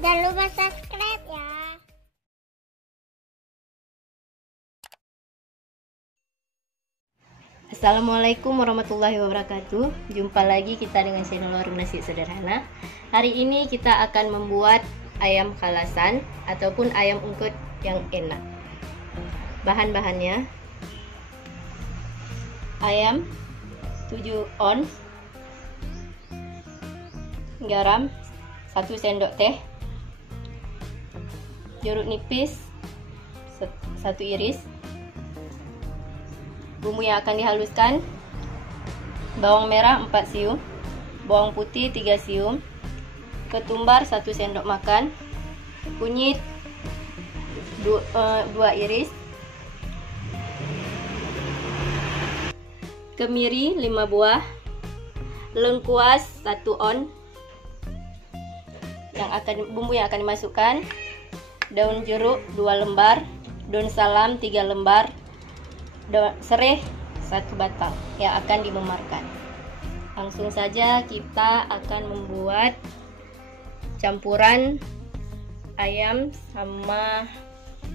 Jangan lupa subscribe ya. Assalamualaikum warahmatullahi wabarakatuh. Jumpa lagi kita dengan channel Warung Nasi Sederhana. Hari ini kita akan membuat ayam kalasan ataupun ayam ungkut yang enak. Bahan-bahannya: ayam 7 ons, garam 1 sendok teh, jeruk nipis 1 iris, bumbu yang akan dihaluskan: bawang merah 4 siung, bawang putih 3 siung, ketumbar 1 sendok makan, kunyit 2 iris, kemiri 5 buah, lengkuas 1 on. Bumbu yang akan dimasukkan: daun jeruk 2 lembar, daun salam 3 lembar, serai 1 batang yang akan dimemarkan. Langsung saja kita akan membuat campuran ayam sama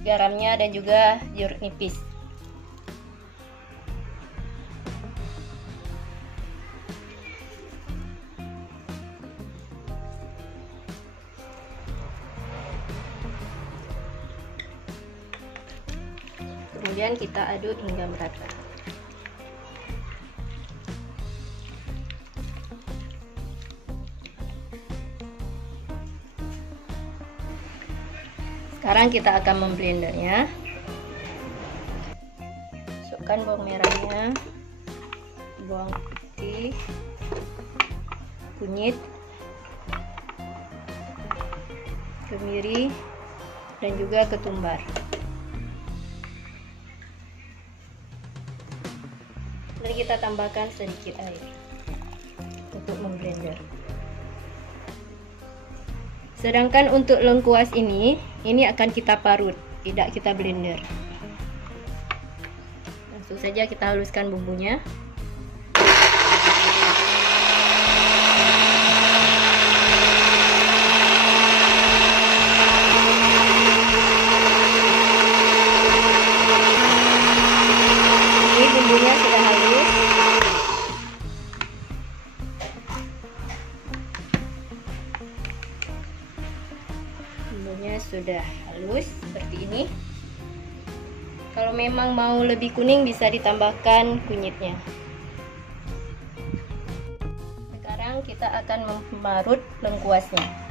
garamnya dan juga jeruk nipis. Kemudian kita aduk hingga merata. Sekarang kita akan memblendernya. Masukkan bawang merahnya, bawang putih, kunyit, kemiri, dan juga ketumbar. Dan kita tambahkan sedikit air untuk memblender. Sedangkan untuk lengkuas ini akan kita parut, tidak kita blender. Langsung saja kita haluskan bumbunya. Ini bumbunya sudah halus. Bumbunya sudah halus seperti ini. Kalau memang mau lebih kuning bisa ditambahkan kunyitnya. Sekarang kita akan memarut lengkuasnya.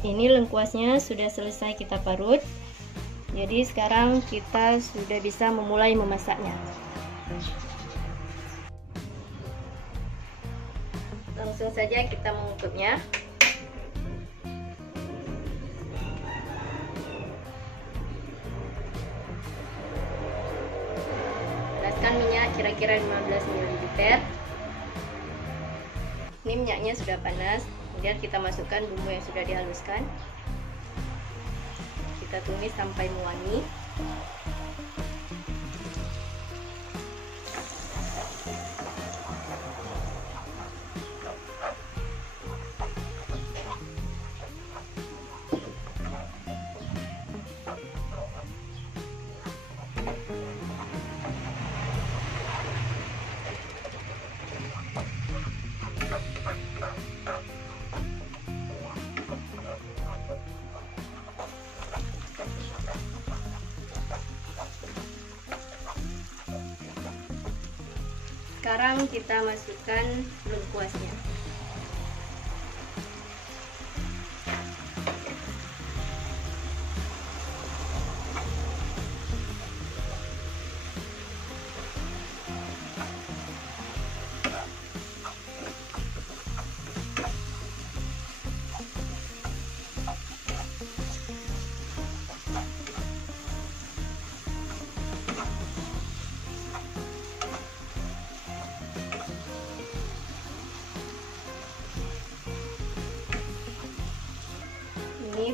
Ini lengkuasnya sudah selesai kita parut. Jadi sekarang kita sudah bisa memulai memasaknya. Langsung saja kita mengungkepnya. Panaskan minyak kira-kira 15 ml. Ini minyaknya sudah panas. Kemudian kita masukkan bumbu yang sudah dihaluskan. Kita tumis sampai mewangi. Sekarang kita masukkan lengkuasnya.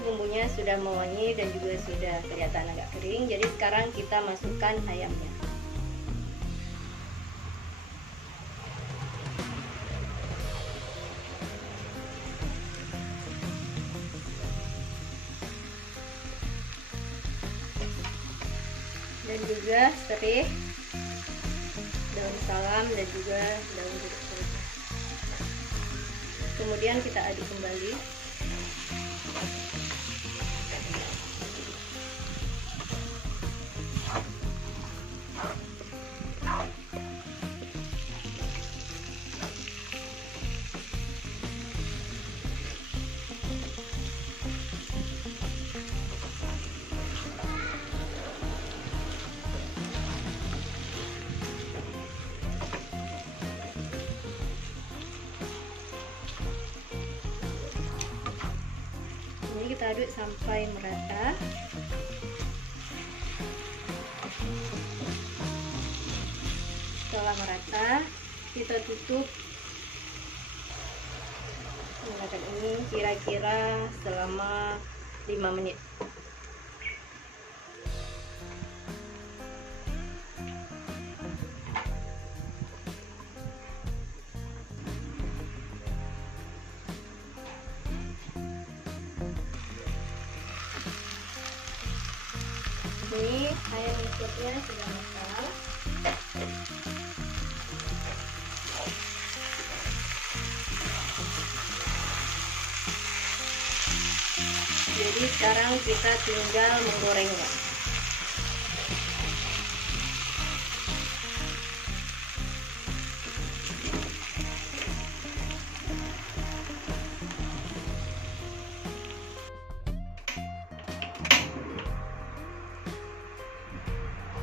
bumbunya sudah mewangi dan juga sudah kelihatan agak kering. Jadi sekarang kita masukkan ayamnya. Dan juga serai, daun salam dan juga daun jeruk purut. Kemudian kita aduk kembali. Ini kita aduk sampai merata. Setelah merata, kita tutup menggunakan ini kira-kira selama 5 menit. Ini ayam ungkepnya sudah matang. Jadi sekarang kita tinggal menggorengnya.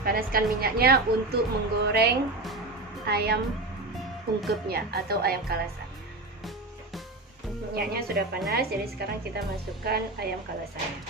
Panaskan minyaknya untuk menggoreng ayam ungkepnya atau ayam kalasan. Minyaknya sudah panas, jadi sekarang kita masukkan ayam kalasannya.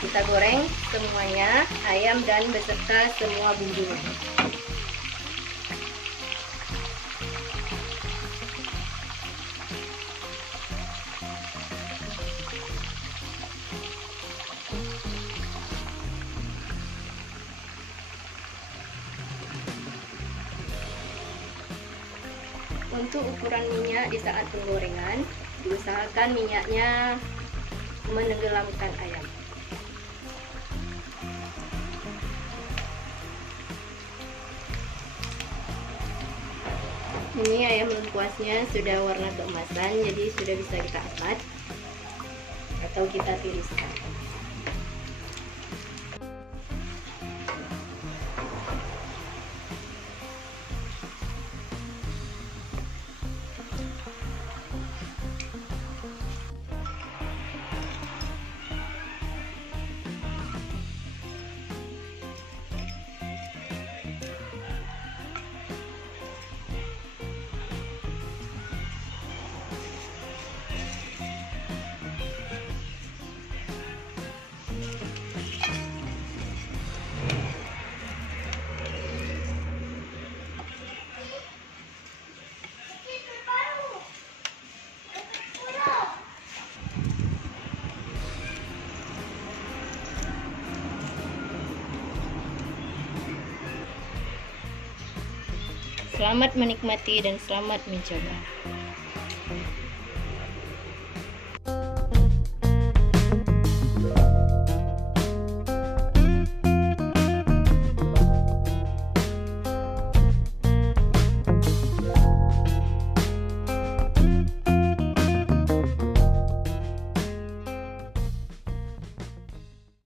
Kita goreng semuanya, ayam dan beserta semua bumbunya. Untuk ukuran minyak di saat penggorengan, diusahakan minyaknya menenggelamkan ayam. Ini ayam lengkuasnya sudah warna keemasan, jadi sudah bisa kita angkat atau kita tiriskan. Selamat menikmati dan selamat mencoba.